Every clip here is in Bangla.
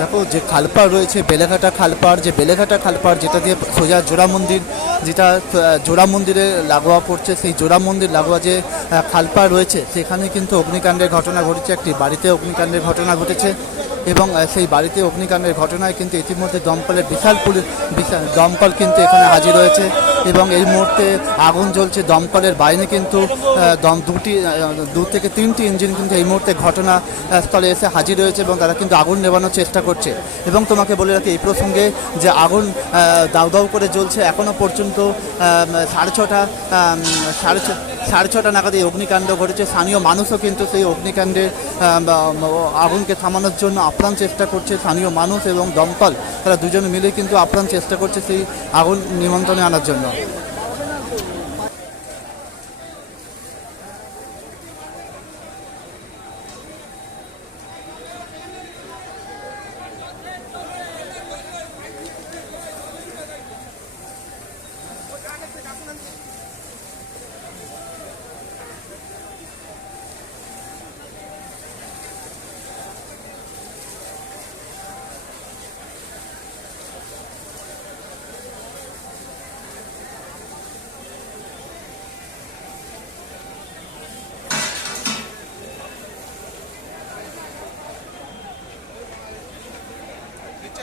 দেখো যে খালপাড় রয়েছে বেলেঘাটা খালপাড়, যে বেলেঘাটা খালপাড় যেটা দিয়ে সোজা জোড়া মন্দির, যেটা জোড়া মন্দিরে লাগোয়া পড়ছে, সেই জোড়া মন্দির লাগোয়া যে খালপাড় রয়েছে সেখানে কিন্তু অগ্নিকাণ্ডের ঘটনা ঘটেছে। একটি বাড়িতে অগ্নিকাণ্ডের ঘটনা ঘটেছে এবং সেই বাড়িতে অগ্নিকাণ্ডের ঘটনায় কিন্তু ইতিমধ্যে দমকলের বিশাল দমকল কিন্তু এখানে হাজির হয়েছে এবং এই মুহূর্তে আগুন জ্বলছে। দমকলের বাহিনী কিন্তু দু থেকে তিনটি ইঞ্জিন কিন্তু এই মুহূর্তে ঘটনাস্থলে এসে হাজির হয়েছে এবং তারা কিন্তু আগুন নেভানোর চেষ্টা করছে। এবং তোমাকে বলে রাখি এই প্রসঙ্গে যে আগুন দাউ দাউ করে জ্বলছে এখনও পর্যন্ত। সাড়ে ছটা নাগাদ এই অগ্নিকাণ্ড ঘটেছে। স্থানীয় মানুষও কিন্তু সেই অগ্নিকাণ্ডের আগুনকে থামানোর জন্য আপ্রাণ চেষ্টা করছে। স্থানীয় মানুষ এবং দমকল তারা দুজনে মিলে কিন্তু আপ্রাণ চেষ্টা করছে সেই আগুন নিয়ন্ত্রণে আনার জন্য।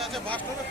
আচ্ছা বাথরুমে